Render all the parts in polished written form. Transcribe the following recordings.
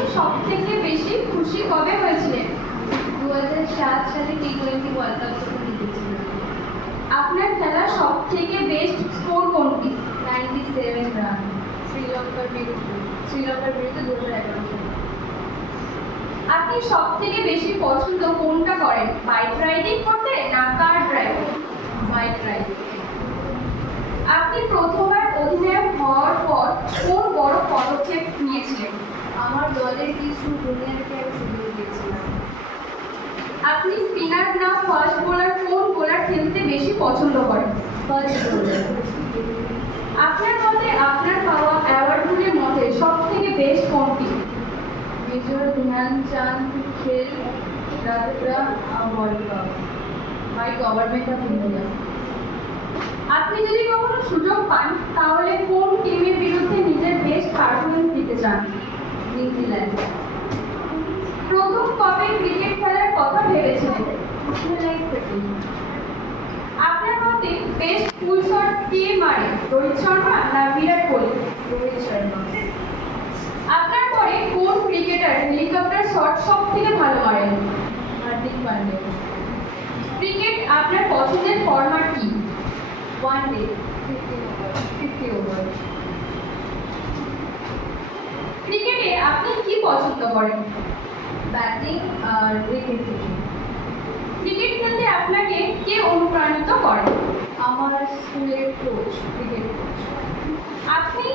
আপনি সবথেকে বেশি খুশি কবে হয়েছিলেন? 2007 সালে টি-20 ওয়ার্ল্ড কাপ যখন জিতেছিলাম। আপনার খেলা সবথেকে বেস্ট স্কোর কোনটি? 97 রান শ্রীলঙ্কার বিরুদ্ধে 2011 সালে। আপনি সবথেকে বেশি পছন্দ কোনটা করেন, বাইক রাইডিং করতে না কার ড্রাইভিং? Bike ride. আপনি প্রথমবার অধিনায়ক হওয়ার পর কোন বড় পদক্ষেপ নিয়েছিলেন? আমার দলের কিছু জুনিয়রকে আমি সুযোগ দিয়েছিলাম। আপনি স্পিনার না ফাস্ট বোলার, কোন বোলার খেলতে বেশি পছন্দ করেন? First bowler. আপনার মতে আপনার পাওয়া অ্যাওয়ার্ডগুলির মধ্যে সবথেকে বেস্ট কোনটি? Major Dhyan Chand Khel Ratna world cup by government of India. আপনি যদি কখনো সুযোগ পান তাহলে কোন টিমের বিরুদ্ধে নিজের বেস্ট পারফরমেন্স দিতে চান? নিউজিল্যান্ড। প্রথম কবে ক্রিকেট খেলার কথা ভেবেছিলেন? Like cricket. আপনার মতে বেস্ট ফুল শট কে মারে, রোহিত শর্মা না বিরাট কোহলি? রোহিত শর্মা। আপনার পরে কোন ক্রিকেটার হেলিকপ্টার শট সব থেকে ভালো মারেন? হার্দিক পান্ডে। ক্রিকেট আপনার পছন্দের ফরম্যাট কি? One day 50 over. ক্রিকেটে আপনি কি পছন্দ করেন? ব্যাটিং আর উইকেট কিপিং। ক্রিকেট খেলতে আপনাকে কে অনুপ্রাণিত করে? আমার স্কুলের কোচ, ক্রিকেট কোচ। আপনি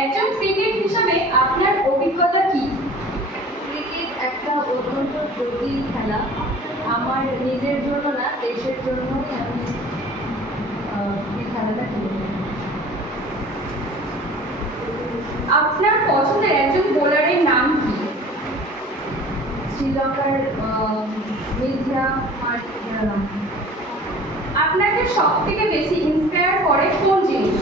একজন ক্রিকেট হিসাবে আপনার অভিজ্ঞতা কি? ক্রিকেট একটা অত্যন্ত জটিল খেলা। আমার নিজের জন্য না, দেশের জন্যই আমি এই খেলাটা খেলি। আপনার পছন্দের একজন বোলারের নাম কি? শ্রীলঙ্কার মিথ্যা মার্টিনারাম। আপনাকে সব থেকে বেশি ইন্সপায়ার করে কোন জিনিস?